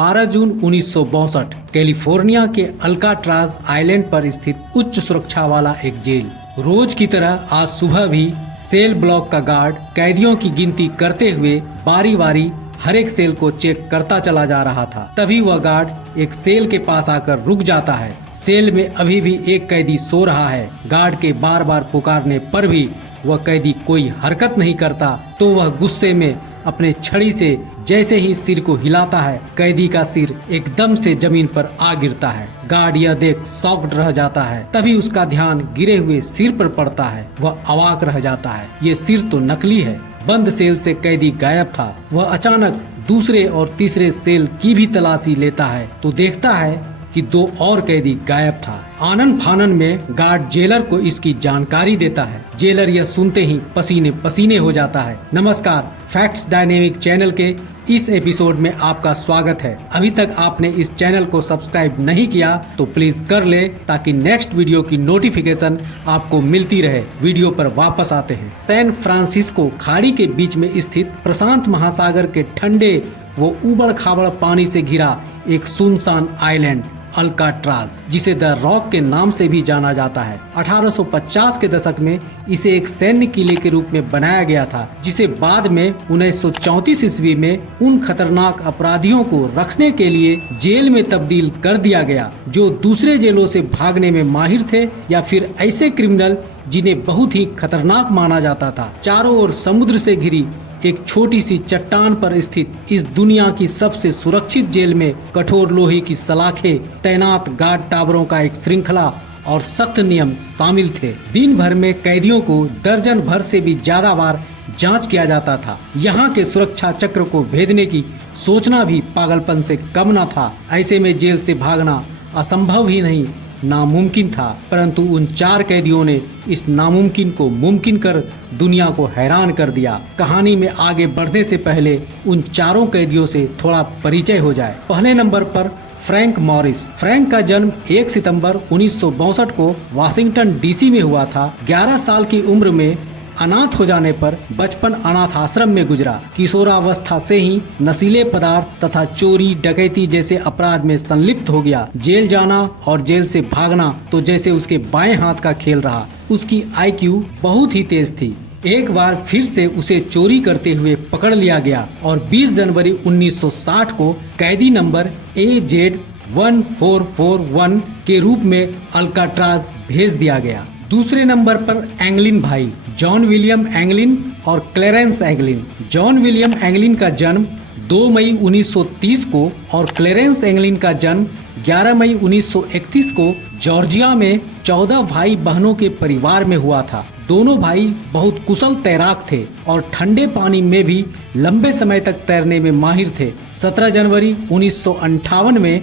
12 जून 1962 California के Alcatraz island पर स्थित उच्च सुरक्षा वाला एक जेल। रोज की तरह आज सुबह भी सेल ब्लॉक का गार्ड कैदियों की गिनती करते हुए बारी बारी हर एक सेल को चेक करता चला जा रहा था। तभी वह गार्ड एक सेल के पास आकर रुक जाता है। सेल में अभी भी एक कैदी सो रहा है। गार्ड के बार बार पुकारने पर भी वह कैदी कोई हरकत नहीं करता तो वह गुस्से में अपने छड़ी से जैसे ही सिर को हिलाता है, कैदी का सिर एकदम से जमीन पर आ गिरता है। गार्ड यह देख शॉक्ड रह जाता है। तभी उसका ध्यान गिरे हुए सिर पर पड़ता है। वह अवाक रह जाता है, ये सिर तो नकली है। बंद सेल से कैदी गायब था। वह अचानक दूसरे और तीसरे सेल की भी तलाशी लेता है तो देखता है कि 2 और कैदी गायब था। आनन फानन में गार्ड जेलर को इसकी जानकारी देता है। जेलर यह सुनते ही पसीने पसीने हो जाता है। नमस्कार, फैक्ट्स डायनेमिक चैनल के इस एपिसोड में आपका स्वागत है। अभी तक आपने इस चैनल को सब्सक्राइब नहीं किया तो प्लीज कर ले ताकि नेक्स्ट वीडियो की नोटिफिकेशन आपको मिलती रहे। वीडियो पर वापस आते हैं। सैन फ्रांसिस्को खाड़ी के बीच में स्थित प्रशांत महासागर के ठंडे वो उबड़ खाबड़ पानी से घिरा एक सुनसान आइलैंड अल्काट्राज, जिसे द रॉक के नाम से भी जाना जाता है। 1850 के दशक में इसे एक सैन्य किले के रूप में बनाया गया था, जिसे बाद में 1934 ईस्वी में उन खतरनाक अपराधियों को रखने के लिए जेल में तब्दील कर दिया गया जो दूसरे जेलों से भागने में माहिर थे या फिर ऐसे क्रिमिनल जिन्हें बहुत ही खतरनाक माना जाता था। चारों ओर समुद्र से घिरी एक छोटी सी चट्टान पर स्थित इस दुनिया की सबसे सुरक्षित जेल में कठोर लोहे की सलाखें, तैनात गार्ड टावरों का एक श्रृंखला और सख्त नियम शामिल थे। दिन भर में कैदियों को दर्जन भर से भी ज्यादा बार जांच किया जाता था। यहाँ के सुरक्षा चक्र को भेदने की सोचना भी पागलपन से कम न था। ऐसे में जेल से भागना असंभव ही नहीं, नामुमकिन था। परंतु उन 4 कैदियों ने इस नामुमकिन को मुमकिन कर दुनिया को हैरान कर दिया। कहानी में आगे बढ़ने से पहले उन 4 कैदियों से थोड़ा परिचय हो जाए। पहले नंबर पर फ्रैंक मॉरिस। फ्रैंक का जन्म 1 सितंबर 1962 को वाशिंगटन डीसी में हुआ था। 11 साल की उम्र में अनाथ हो जाने पर बचपन अनाथ आश्रम में गुजरा। किशोरावस्था से ही नशीले पदार्थ तथा चोरी डकैती जैसे अपराध में संलिप्त हो गया। जेल जाना और जेल से भागना तो जैसे उसके बाएं हाथ का खेल रहा। उसकी IQ बहुत ही तेज थी। एक बार फिर से उसे चोरी करते हुए पकड़ लिया गया और 20 जनवरी 1960 को कैदी नंबर AZ 1441 के रूप में अल्काट्राज भेज दिया गया। दूसरे नंबर पर एंगलिन भाई जॉन विलियम एंगलिन और क्लेरेंस एंगलिन। जॉन विलियम एंगलिन का जन्म 2 मई 1930 को और क्लेरेंस एंगलिन का जन्म 11 मई 1931 को जॉर्जिया में 14 भाई बहनों के परिवार में हुआ था। दोनों भाई बहुत कुशल तैराक थे और ठंडे पानी में भी लंबे समय तक तैरने में माहिर थे। 17 जनवरी 1958 में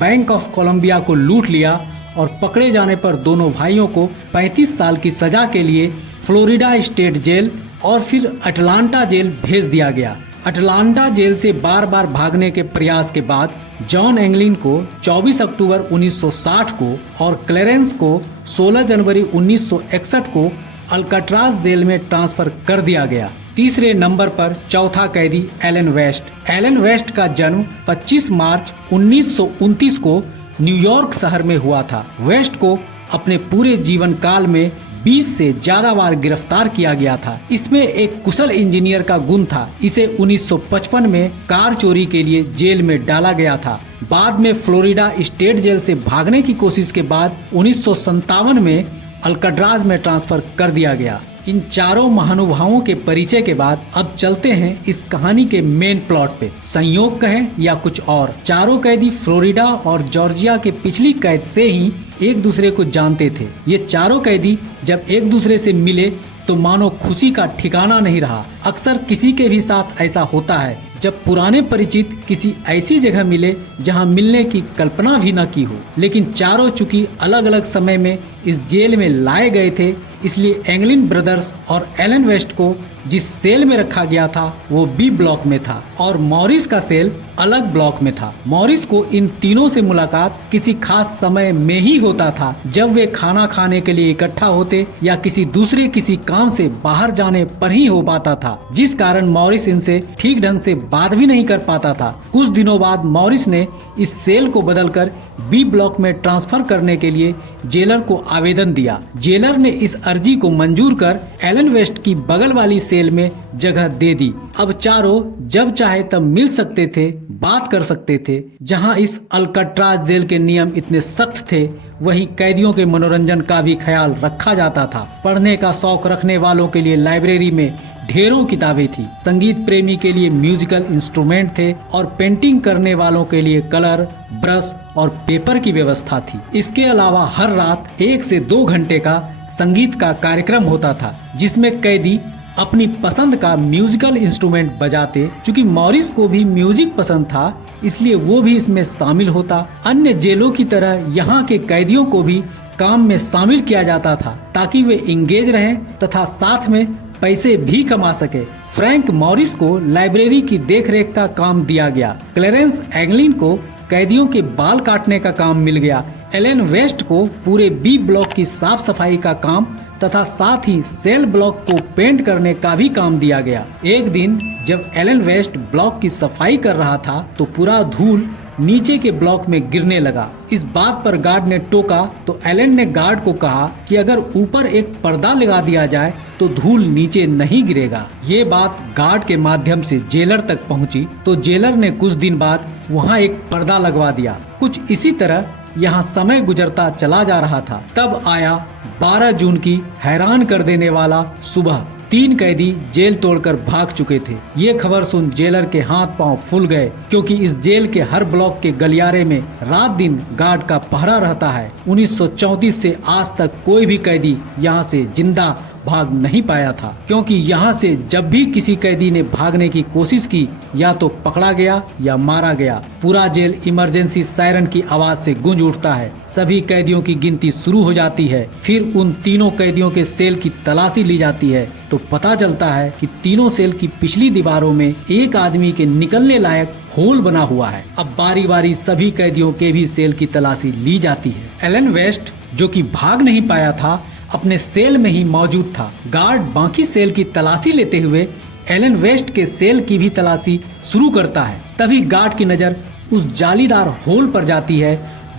बैंक ऑफ कोलंबिया को लूट लिया और पकड़े जाने पर दोनों भाइयों को 35 साल की सजा के लिए फ्लोरिडा स्टेट जेल और फिर अटलांटा जेल भेज दिया गया। अटलांटा जेल से बार बार भागने के प्रयास के बाद जॉन एंगलिन को 24 अक्टूबर 1960 को और क्लेरेंस को 16 जनवरी 1961 को अल्काट्राज जेल में ट्रांसफर कर दिया गया। तीसरे नंबर पर चौथा कैदी एलन वेस्ट। एलन वेस्ट का जन्म 25 मार्च 1929 को न्यूयॉर्क शहर में हुआ था। वेस्ट को अपने पूरे जीवन काल में 20 से ज्यादा बार गिरफ्तार किया गया था। इसमें एक कुशल इंजीनियर का गुण था। इसे 1955 में कार चोरी के लिए जेल में डाला गया था। बाद में फ्लोरिडा स्टेट जेल से भागने की कोशिश के बाद 1957 में अल्काट्राज में ट्रांसफर कर दिया गया। इन 4 महानुभावों के परिचय के बाद अब चलते हैं इस कहानी के मेन प्लॉट पे। संयोग कहें या कुछ और, 4 कैदी फ्लोरिडा और जॉर्जिया के पिछली कैद से ही एक दूसरे को जानते थे। ये 4 कैदी जब एक दूसरे से मिले तो मानो खुशी का ठिकाना नहीं रहा। अक्सर किसी के भी साथ ऐसा होता है जब पुराने परिचित किसी ऐसी जगह मिले जहां मिलने की कल्पना भी न की हो। लेकिन 4 चूंकि अलग अलग समय में इस जेल में लाए गए थे, इसलिए एंगलिन ब्रदर्स और एलन वेस्ट को जिस सेल में रखा गया था वो B ब्लॉक में था और मॉरिस का सेल अलग ब्लॉक में था। मॉरिस को इन तीनों से मुलाकात किसी खास समय में ही होता था, जब वे खाना खाने के लिए इकट्ठा होते या किसी काम से बाहर जाने पर ही हो पाता था, जिस कारण मॉरिस इनसे ठीक ढंग से बात भी नहीं कर पाता था। कुछ दिनों बाद मॉरिस ने इस सेल को बदलकर बी ब्लॉक में ट्रांसफर करने के लिए जेलर को आवेदन दिया। जेलर ने इस अर्जी को मंजूर कर एलन वेस्ट की बगल वाली सेल में जगह दे दी। अब चारों जब चाहे तब मिल सकते थे, बात कर सकते थे। जहां इस अल्काट्राज जेल के नियम इतने सख्त थे, वहीं कैदियों के मनोरंजन का भी ख्याल रखा जाता था। पढ़ने का शौक रखने वालों के लिए लाइब्रेरी में ढेरों किताबें थी। संगीत प्रेमी के लिए म्यूजिकल इंस्ट्रूमेंट थे और पेंटिंग करने वालों के लिए कलर, ब्रश और पेपर की व्यवस्था थी। इसके अलावा हर रात 1 से 2 घंटे का संगीत का कार्यक्रम होता था, जिसमें कैदी अपनी पसंद का म्यूजिकल इंस्ट्रूमेंट बजाते। चूंकि मॉरिस को भी म्यूजिक पसंद था, इसलिए वो भी इसमें शामिल होता। अन्य जेलों की तरह यहाँ के कैदियों को भी काम में शामिल किया जाता था, ताकि वे इंगेज रहें तथा साथ में पैसे भी कमा सके। फ्रैंक मॉरिस को लाइब्रेरी की देखरेख का काम दिया गया। क्लेरेंस एंगलिन को कैदियों के बाल काटने का काम मिल गया। एलन वेस्ट को पूरे बी ब्लॉक की साफ सफाई का काम तथा साथ ही सेल ब्लॉक को पेंट करने का भी काम दिया गया। एक दिन जब एलन वेस्ट ब्लॉक की सफाई कर रहा था, तो पूरा धूल नीचे के ब्लॉक में गिरने लगा। इस बात पर गार्ड ने टोका तो एलन ने गार्ड को कहा कि अगर ऊपर एक पर्दा लगा दिया जाए तो धूल नीचे नहीं गिरेगा। ये बात गार्ड के माध्यम से जेलर तक पहुंची, तो जेलर ने कुछ दिन बाद वहां एक पर्दा लगवा दिया। कुछ इसी तरह यहाँ समय गुजरता चला जा रहा था। तब आया 12 जून की हैरान कर देने वाला सुबह। 3 कैदी जेल तोड़कर भाग चुके थे। ये खबर सुन जेलर के हाथ पांव फूल गए, क्योंकि इस जेल के हर ब्लॉक के गलियारे में रात दिन गार्ड का पहरा रहता है। 1934 से आज तक कोई भी कैदी यहाँ से जिंदा भाग नहीं पाया था, क्योंकि यहाँ से जब भी किसी कैदी ने भागने की कोशिश की, या तो पकड़ा गया या मारा गया। पूरा जेल इमरजेंसी सायरन की आवाज से गूंज उठता है। सभी कैदियों की गिनती शुरू हो जाती है। फिर उन तीनों कैदियों के सेल की तलाशी ली जाती है, तो पता चलता है कि तीनों सेल की पिछली दीवारों में एक आदमी के निकलने लायक होल बना हुआ है। अब बारी बारी सभी कैदियों के भी सेल की तलाशी ली जाती है। एलन वेस्ट, जो कि भाग नहीं पाया था, अपने सेल में ही मौजूद था। गार्ड बाकी सेल की तलाशी लेते हुए एलन वेस्ट के सेल की भी तलाशी शुरू करता है। तभी गार्ड की नजर उस जालीदार होल पर जाती है,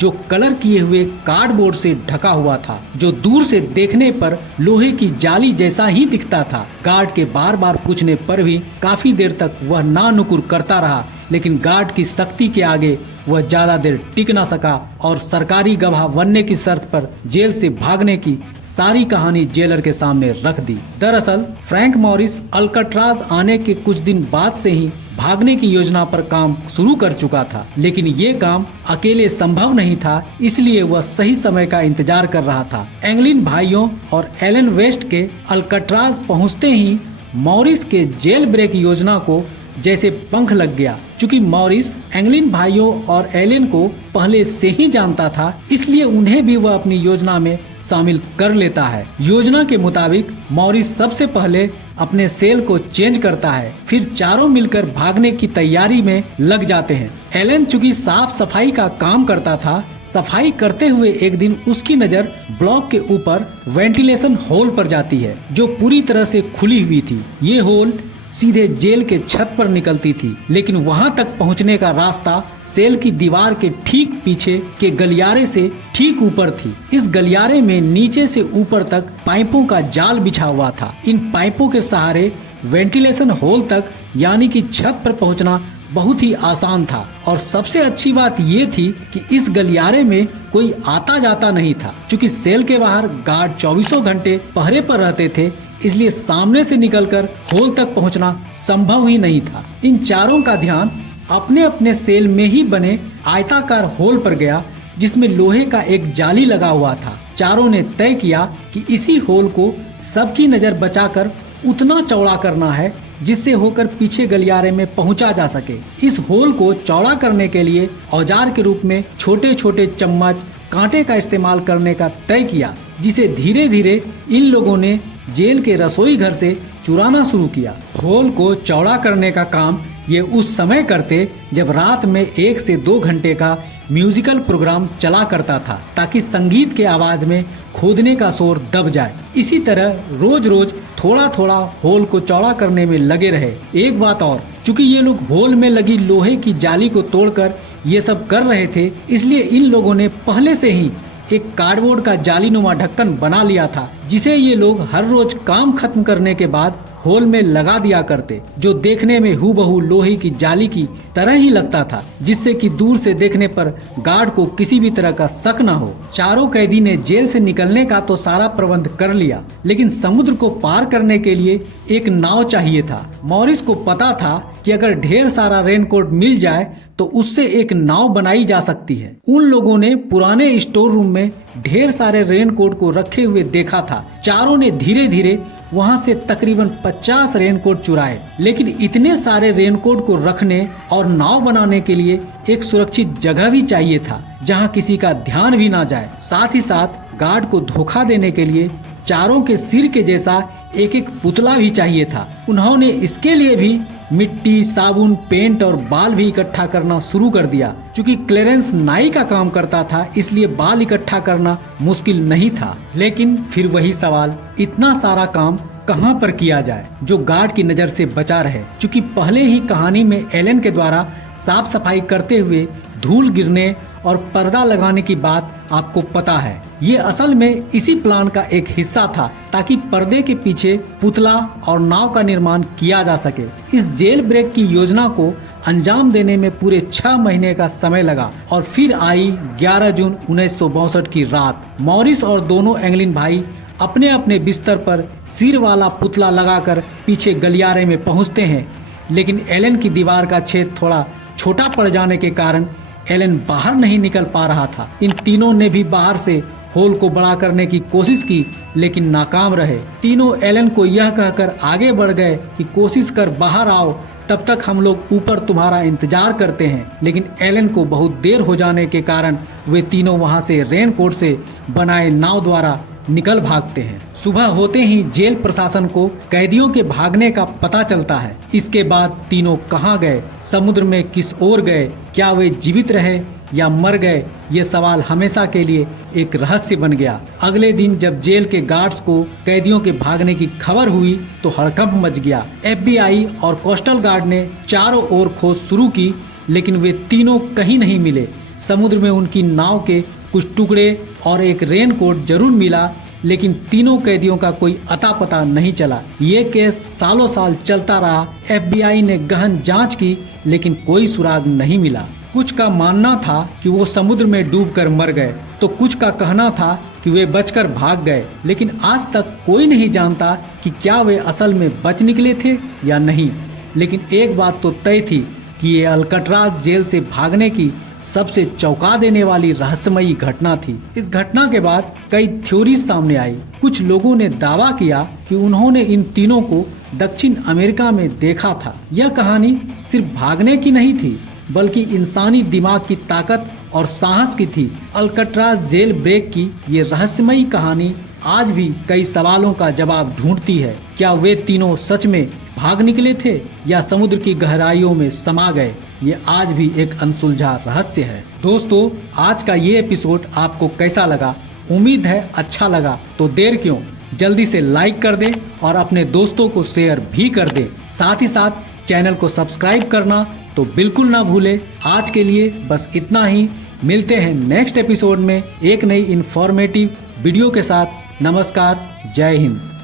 जो कलर किए हुए कार्डबोर्ड से ढका हुआ था, जो दूर से देखने पर लोहे की जाली जैसा ही दिखता था। गार्ड के बार बार पूछने पर भी काफी देर तक वह ना नुकुर करता रहा, लेकिन गार्ड की सख्ती के आगे वह ज्यादा देर टिक ना सका और सरकारी गवाह बनने की शर्त पर जेल से भागने की सारी कहानी जेलर के सामने रख दी। दरअसल फ्रैंक मॉरिस अल्काट्राज आने के कुछ दिन बाद से ही भागने की योजना पर काम शुरू कर चुका था, लेकिन ये काम अकेले संभव नहीं था, इसलिए वह सही समय का इंतजार कर रहा था। एंगलिन भाइयों और एलन वेस्ट के अल्काट्राज पहुंचते ही मॉरिस के जेल ब्रेक योजना को जैसे पंख लग गया। चूंकि मॉरिस एंगलिन भाइयों और एलन को पहले से ही जानता था, इसलिए उन्हें भी वह अपनी योजना में शामिल कर लेता है। योजना के मुताबिक मॉरिस सबसे पहले अपने सेल को चेंज करता है, फिर चारों मिलकर भागने की तैयारी में लग जाते हैं। एलन चूंकि साफ सफाई का काम करता था, सफाई करते हुए एक दिन उसकी नजर ब्लॉक के ऊपर वेंटिलेशन होल पर जाती है, जो पूरी तरह से खुली हुई थी। ये होल सीधे जेल के छत पर निकलती थी, लेकिन वहां तक पहुंचने का रास्ता सेल की दीवार के ठीक पीछे के गलियारे से ठीक ऊपर थी। इस गलियारे में नीचे से ऊपर तक पाइपों का जाल बिछा हुआ था। इन पाइपों के सहारे वेंटिलेशन होल तक यानी कि छत पर पहुंचना बहुत ही आसान था। और सबसे अच्छी बात ये थी कि इस गलियारे में कोई आता जाता नहीं था। चूंकि सेल के बाहर गार्ड 24 घंटे पहरे पर रहते थे, इसलिए सामने से निकलकर होल तक पहुंचना संभव ही नहीं था। इन चारों का ध्यान अपने अपने सेल में ही बने आयताकार होल पर गया, जिसमें लोहे का एक जाली लगा हुआ था। चारों ने तय किया कि इसी होल को सबकी नजर बचाकर उतना चौड़ा करना है जिससे होकर पीछे गलियारे में पहुंचा जा सके। इस होल को चौड़ा करने के लिए औजार के रूप में छोटे छोटे चम्मच, कांटे का इस्तेमाल करने का तय किया, जिसे धीरे धीरे इन लोगों ने जेल के रसोई घर से चुराना शुरू किया। होल को चौड़ा करने का काम ये उस समय करते जब रात में 1 से 2 घंटे का म्यूजिकल प्रोग्राम चला करता था ताकि संगीत के आवाज में खोदने का शोर दब जाए। इसी तरह रोज रोज थोड़ा थोड़ा होल को चौड़ा करने में लगे रहे। एक बात और, चूंकि ये लोग होल में लगी लोहे की जाली को तोड़कर ये सब कर रहे थे, इसलिए इन लोगों ने पहले से ही एक कार्डबोर्ड का जालीनुमा ढक्कन बना लिया था, जिसे ये लोग हर रोज काम खत्म करने के बाद होल में लगा दिया करते, जो देखने में हूबहू लोहे की जाली की तरह ही लगता था, जिससे कि दूर से देखने पर गार्ड को किसी भी तरह का शक न हो। चारों कैदी ने जेल से निकलने का तो सारा प्रबंध कर लिया, लेकिन समुद्र को पार करने के लिए एक नाव चाहिए था। मॉरिस को पता था कि अगर ढेर सारा रेनकोट मिल जाए तो उससे एक नाव बनाई जा सकती है। उन लोगों ने पुराने स्टोर रूम में ढेर सारे रेनकोट को रखे हुए देखा था। चारों ने धीरे धीरे वहां से तकरीबन 50 रेनकोट चुराए, लेकिन इतने सारे रेनकोट को रखने और नाव बनाने के लिए एक सुरक्षित जगह भी चाहिए था, जहां किसी का ध्यान भी ना जाए। साथ ही साथ गार्ड को धोखा देने के लिए चारों के सिर के जैसा एक एक पुतला भी चाहिए था। उन्होंने इसके लिए भी मिट्टी, साबुन, पेंट और बाल भी इकट्ठा करना शुरू कर दिया। चूंकि क्लेरेंस नाई का काम करता था, इसलिए बाल इकट्ठा करना मुश्किल नहीं था। लेकिन फिर वही सवाल, इतना सारा काम कहां पर किया जाए जो गार्ड की नजर से बचा रहे। चूंकि पहले ही कहानी में एलन के द्वारा साफ सफाई करते हुए धूल गिरने और पर्दा लगाने की बात आपको पता है। ये असल में इसी प्लान का एक हिस्सा था, ताकि पर्दे के पीछे पुतला और नाव का निर्माण किया जा सके। इस जेल ब्रेक की योजना को अंजाम देने में पूरे 6 महीने का समय लगा और फिर आई 11 जून 1962 की रात। मॉरिस और दोनों एंगलिन भाई अपने अपने बिस्तर पर सिर वाला पुतला लगाकर पीछे गलियारे में पहुंचते हैं, लेकिन एलन की दीवार का छेद थोड़ा छोटा पड़ जाने के कारण एलन बाहर नहीं निकल पा रहा था। इन तीनों ने भी बाहर से होल को बड़ा करने की कोशिश की, लेकिन नाकाम रहे। तीनों एलन को यह कहकर आगे बढ़ गए कि कोशिश कर बाहर आओ, तब तक हम लोग ऊपर तुम्हारा इंतजार करते हैं। लेकिन एलन को बहुत देर हो जाने के कारण वे तीनों वहां से रेनकोट से बनाए नाव द्वारा निकल भागते हैं। सुबह होते ही जेल प्रशासन को कैदियों के भागने का पता चलता है। इसके बाद तीनों कहां गए, समुद्र में किस ओर गए, क्या वे जीवित रहे या मर गए, ये सवाल हमेशा के लिए एक रहस्य बन गया। अगले दिन जब जेल के गार्ड्स को कैदियों के भागने की खबर हुई तो हड़कंप मच गया। FBI और कोस्टल गार्ड ने चारों ओर खोज शुरू की, लेकिन वे तीनों कहीं नहीं मिले। समुद्र में उनकी नाव के कुछ टुकड़े और एक रेनकोट जरूर मिला, लेकिन तीनों कैदियों का कोई अता पता नहीं चला। ये केस सालों साल चलता रहा। FBI ने गहन जांच की, लेकिन कोई सुराग नहीं मिला। कुछ का मानना था कि वो समुद्र में डूबकर मर गए, तो कुछ का कहना था कि वे बचकर भाग गए, लेकिन आज तक कोई नहीं जानता कि क्या वे असल में बच निकले थे या नहीं। लेकिन एक बात तो तय थी कि ये अल्काट्राज जेल से भागने की सबसे चौंका देने वाली रहस्यमयी घटना थी। इस घटना के बाद कई थ्योरीज सामने आई। कुछ लोगों ने दावा किया कि उन्होंने इन तीनों को दक्षिण अमेरिका में देखा था। यह कहानी सिर्फ भागने की नहीं थी, बल्कि इंसानी दिमाग की ताकत और साहस की थी। अल्काट्राज जेल ब्रेक की ये रहस्यमयी कहानी आज भी कई सवालों का जवाब ढूंढती है। क्या वे तीनों सच में भाग निकले थे या समुद्र की गहराइयों में समा गए? ये आज भी एक अनसुलझा रहस्य है। दोस्तों, आज का ये एपिसोड आपको कैसा लगा? उम्मीद है अच्छा लगा। तो देर क्यों, जल्दी से लाइक कर दें और अपने दोस्तों को शेयर भी कर दें। साथ ही साथ चैनल को सब्सक्राइब करना तो बिल्कुल ना भूले। आज के लिए बस इतना ही। मिलते हैं नेक्स्ट एपिसोड में एक नई इंफॉर्मेटिव वीडियो के साथ। नमस्कार, जय हिंद।